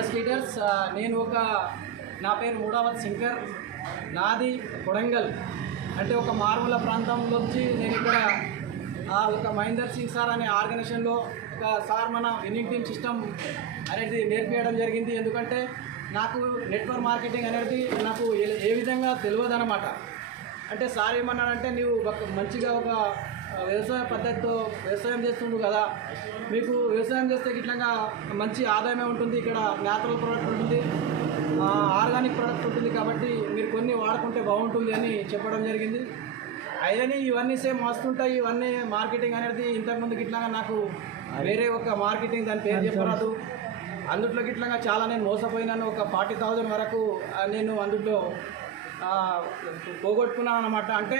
Yes leaders, నేను నా పేరు మూడావత్ శంకర్, నాది కొడంగల్. అంటే ఒక మారుమూల ప్రాంతంలో వచ్చి నేను ఇక్కడ ఒక మహేందర్ సింగ్ సార్ అనే ఆర్గనైజేషన్లో ఒక సార్ మన విన్నింగ్ టీమ్ సిస్టమ్ అనేది నేర్పించడం జరిగింది. ఎందుకంటే నాకు నెట్వర్క్ మార్కెటింగ్ అనేది నాకు ఏ విధంగా తెలియదు అన్నమాట. అంటే సార్ ఏమన్నాడంటే, నువ్వు మంచిగా ఒక వ్యవసాయ పద్ధతితో వ్యవసాయం చేస్తుండ్రు కదా, మీకు వ్యవసాయం చేస్తే ఇట్లా మంచి ఆదాయమే ఉంటుంది, ఇక్కడ న్యాచురల్ ప్రోడక్ట్ ఉంటుంది, ఆర్గానిక్ ప్రోడక్ట్ ఉంటుంది, కాబట్టి మీరు కొన్ని వాడుకుంటే బాగుంటుంది అని చెప్పడం జరిగింది. అయినని ఇవన్నీ సేమ్ వస్తుంటాయి. ఇవన్నీ మార్కెటింగ్ అనేది ఇంతకుముందుకి ఇట్లా నాకు వేరే ఒక మార్కెటింగ్ దాని పేరు చెప్పరాదు. అందులోకి ఇట్లా చాలా నేను మోసపోయినాను. ఒక 40,000 వరకు నేను అందులో పోగొట్టుకున్నాను అన్నమాట. అంటే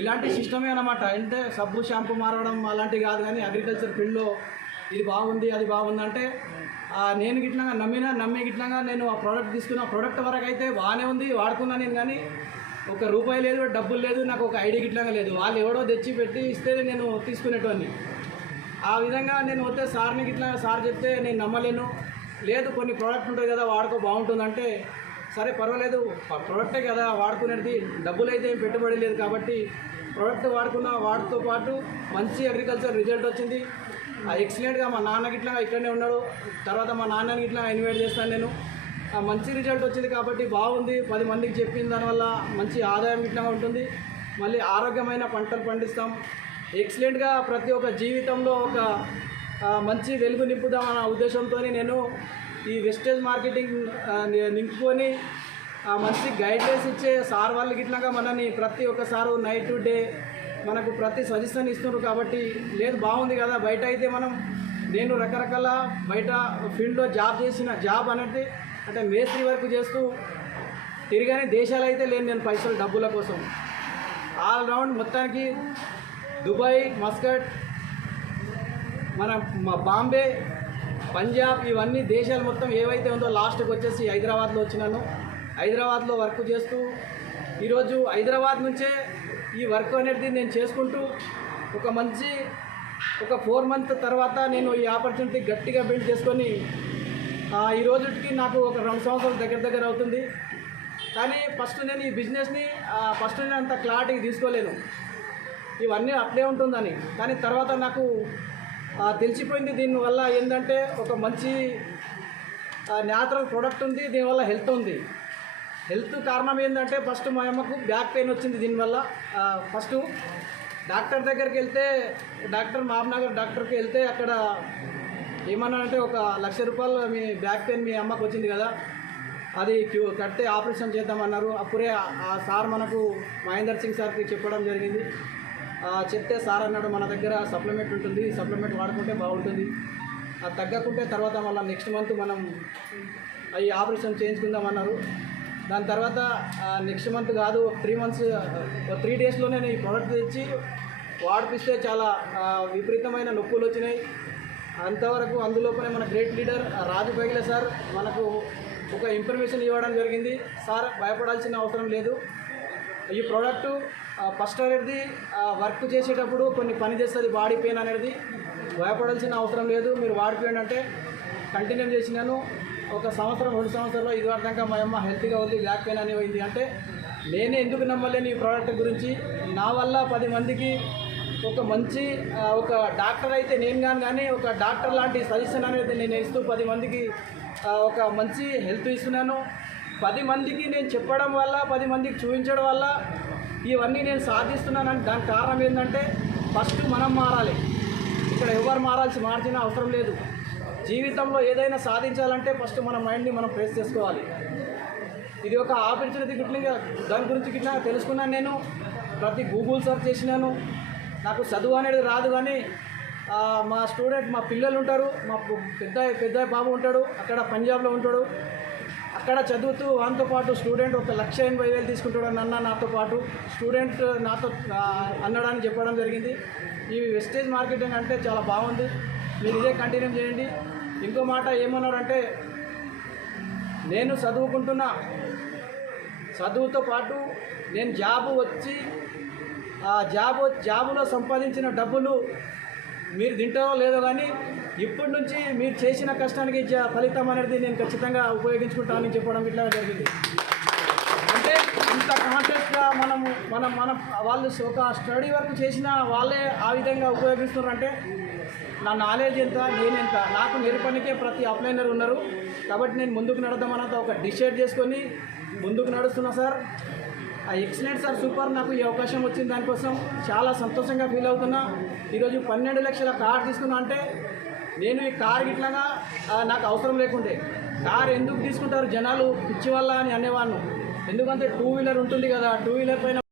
ఇలాంటి సిస్టమే అన్నమాట. అంటే సబ్బు షాంపూ మారడం అలాంటివి కాదు, కానీ అగ్రికల్చర్ ఫీల్డ్లో ఇది బాగుంది అది బాగుంది అంటే నేను గిట్లంగా నమ్మి గిట్లంగా నేను ఆ ప్రోడక్ట్ తీసుకున్న ప్రోడక్ట్ వరకు అయితే బాగానే ఉంది, వాడుకున్నా నేను. కానీ ₹1 లేదు, డబ్బులు లేదు, నాకు ఒక ఐడి గిట్లంగా లేదు. వాళ్ళు ఎవడో తెచ్చి పెట్టి ఇస్తేనే నేను తీసుకునేటోని. ఆ విధంగా నేను వస్తే సార్ని గిట్లా సార్ చెప్తే నేను నమ్మలేను. లేదు, కొన్ని ప్రోడక్ట్ ఉంటుంది కదా, వాడుకో బాగుంటుందంటే సరే పర్వాలేదు, ప్రోడక్టే కదా వాడుకునేది, డబ్బులు అయితే ఏం పెట్టుబడి లేదు, కాబట్టి ప్రోడక్ట్ వాడుకున్న వాటితో పాటు మంచి అగ్రికల్చర్ రిజల్ట్ వచ్చింది. ఎక్సలెంట్గా మా నాన్నకి ఇట్లా ఇక్కడనే ఉన్నాడు, తర్వాత మా నాన్నని ఇట్లా ఇన్వైట్ చేస్తాను నేను. మంచి రిజల్ట్ వచ్చింది కాబట్టి బాగుంది. 10 మందికి చెప్పిన దానివల్ల మంచి ఆదాయం ఇట్లా ఉంటుంది. మళ్ళీ ఆరోగ్యమైన పంటలు పండిస్తాం. ఎక్సలెంట్గా ప్రతి ఒక్క జీవితంలో ఒక మంచి వెలుగు నింపుదామన్న ఉద్దేశంతో నేను ఈ వెస్టేజ్ మార్కెటింగ్ నింపుకొని మంచి గైడ్లైన్స్ ఇచ్చే సార్ వాళ్ళకి ఇట్లాగా మనని ప్రతి ఒక్కసారి నైట్ టు డే మనకు ప్రతి సజెషన్ ఇస్తున్నారు. కాబట్టి లేదు బాగుంది కదా. బయట అయితే నేను రకరకాల బయట ఫీల్డ్లో జాబ్ అనేది అంటే మేస్త్రి వర్క్ చేస్తూ తిరిగానే దేశాలు అయితే లేని నేను పైసలు డబ్బుల కోసం ఆల్రౌండ్ మొత్తానికి దుబాయ్, మస్కట్, మన బాంబే, పంజాబ్, ఇవన్నీ దేశాలు మొత్తం ఏవైతే ఉందో లాస్ట్కి వచ్చేసి హైదరాబాద్లో వచ్చినాను. హైదరాబాద్లో వర్క్ చేస్తూ ఈరోజు హైదరాబాద్ నుంచే ఈ వర్క్ అనేది నేను చేసుకుంటూ ఒక 4 మంత్ తర్వాత నేను ఈ ఆపర్చునిటీ గట్టిగా బిల్డ్ చేసుకొని ఈ రోజుకి నాకు ఒక 2 సంవత్సరాలు దగ్గర అవుతుంది. కానీ ఫస్ట్ నేను ఈ బిజినెస్ని నేను అంత క్లారిటీ తీసుకోలేను, ఇవన్నీ అట్లే ఉంటుందని. కానీ తర్వాత నాకు తెలిసిపోయింది, దీనివల్ల ఏంటంటే ఒక మంచి న్యాచురల్ ప్రోడక్ట్ ఉంది, దీనివల్ల హెల్త్ ఉంది. హెల్త్ కారణం ఏంటంటే ఫస్ట్ మా అమ్మకు బ్యాక్ పెయిన్ వచ్చింది దీనివల్ల. ఫస్ట్ డాక్టర్ దగ్గరికి వెళ్తే, మహబూబ్నగర్ డాక్టర్కి వెళ్తే అక్కడ ఏమన్నారంటే, ₹1,00,000 మీ బ్యాక్ పెయిన్ మీ అమ్మకు వచ్చింది కదా, అది కడితే ఆపరేషన్ చేద్దామన్నారు. అప్పుడే ఆ సార్ మనకు మహేందర్ సింగ్ సార్కి చెప్పడం జరిగింది. చెప్తే సార్ అన్నాడు, మన దగ్గర సప్లిమెంట్ ఉంటుంది, సప్లిమెంట్ వాడుకుంటే బాగుంటుంది, అది తగ్గకుంటే తర్వాత మళ్ళీ నెక్స్ట్ మంత్ మనం ఈ ఆపరేషన్ చేయించుకుందామన్నారు. దాని తర్వాత నెక్స్ట్ మంత్ కాదు, 3 డేస్లోనే నేను ఈ ప్రోడక్ట్ తెచ్చి వాడిపిస్తే చాలా విపరీతమైన నొప్పులు వచ్చినాయి. అంతవరకు అందులోపనే మన గ్రేట్ లీడర్ రాజు బైగలే సార్ మనకు ఒక ఇన్ఫర్మేషన్ ఇవ్వడం జరిగింది. సార్ భయపడాల్సిన అవసరం లేదు, ఈ ప్రోడక్టు ఫస్ట్ అనేది వర్క్ చేసేటప్పుడు కొన్ని పని చేస్తుంది, బాడీ పెయిన్ అనేది, భయపడాల్సిన అవసరం లేదు, మీరు వాడిపోయింది అంటే కంటిన్యూ చేసినాను. 1 సంవత్సరం 2 సంవత్సరాల్లో ఇది అర్థంగా మా అమ్మ హెల్త్గా ఉంది, బ్యాక్ పెయిన్ అని పోయింది. అంటే నేనే ఎందుకు నమ్మలేను ఈ ప్రోడక్ట్ గురించి. నా వల్ల 10 మందికి ఒక మంచి ఒక డాక్టర్ అయితే నేను కానీ ఒక డాక్టర్ లాంటి సజెషన్ అనేది నేను ఇస్తూ 10 మందికి ఒక మంచి హెల్త్ ఇస్తున్నాను. 10 మందికి నేను చెప్పడం వల్ల, 10 మందికి చూపించడం వల్ల ఇవన్నీ నేను సాధిస్తున్నానని. దానికి కారణం ఏంటంటే ఫస్ట్ మనం మారాలి. ఇక్కడ ఎవరు మార్చిన అవసరం లేదు. జీవితంలో ఏదైనా సాధించాలంటే ఫస్ట్ మన మైండ్ని మనం ప్రెస్ చేసుకోవాలి. ఇది ఒక ఆపర్చునిటీ గిట్లా దాని గురించి గిట్లా తెలుసుకున్నాను. నేను ప్రతి గూగుల్ సెర్చ్ చేసినాను. నాకు చదువు అనేది రాదు, కానీ మా స్టూడెంట్, మా పిల్లలు ఉంటారు, మా పెద్ద బాబు ఉంటాడు, అక్కడ పంజాబ్లో ఉంటాడు, అక్కడ చదువుతూ వానితో పాటు స్టూడెంట్ ₹1,80,000 తీసుకుంటాడు అన్న నాతో పాటు. స్టూడెంట్ నాతో అన్నడానికి చెప్పడం జరిగింది. ఈ వెస్టేజ్ మార్కెటింగ్ అంటే చాలా బాగుంది, మీరు ఇదే కంటిన్యూ చేయండి. ఇంకో మాట ఏమన్నాడంటే, నేను చదువుకుంటున్నా, చదువుతో పాటు నేను జాబు వచ్చి జాబులో సంపాదించిన డబ్బులు మీరు తింటారో లేదో కానీ ఇప్పటి నుంచి మీరు చేసిన కష్టానికి ఫలితం అనేది నేను ఖచ్చితంగా ఉపయోగించుకుంటానని చెప్పడం ఇట్లా జరిగింది. అంటే ఇంత కాన్షియస్గా మనం వాళ్ళు ఒక స్టడీ వర్క్ చేసిన వాళ్ళే ఆ విధంగా ఉపయోగిస్తున్నారంటే నా నాలెడ్జ్ ఎంత, నేనెంత, నాకు నేర్పడానికే ప్రతి అప్లైనర్ ఉన్నారు. కాబట్టి నేను ముందుకు నడదామన్నంత ఒక డిసైడ్ చేసుకొని ముందుకు నడుస్తున్నా సార్. Excellent sir, super. నాకు ఈ అవకాశం వచ్చింది, దానికోసం చాలా సంతోషంగా ఫీల్ అవుతున్నా. ఈరోజు 12 లక్షల కార్ తీసుకున్నా అంటే నేను ఈ కార్ ఇట్లాగా నాకు అవసరం లేకుండే. కార్ ఎందుకు తీసుకుంటారు జనాలు పిచ్చి వల్ల అని అనేవాళ్ళు. ఎందుకంటే 2 వీలర్ ఉంటుంది కదా, 2 వీలర్ పైన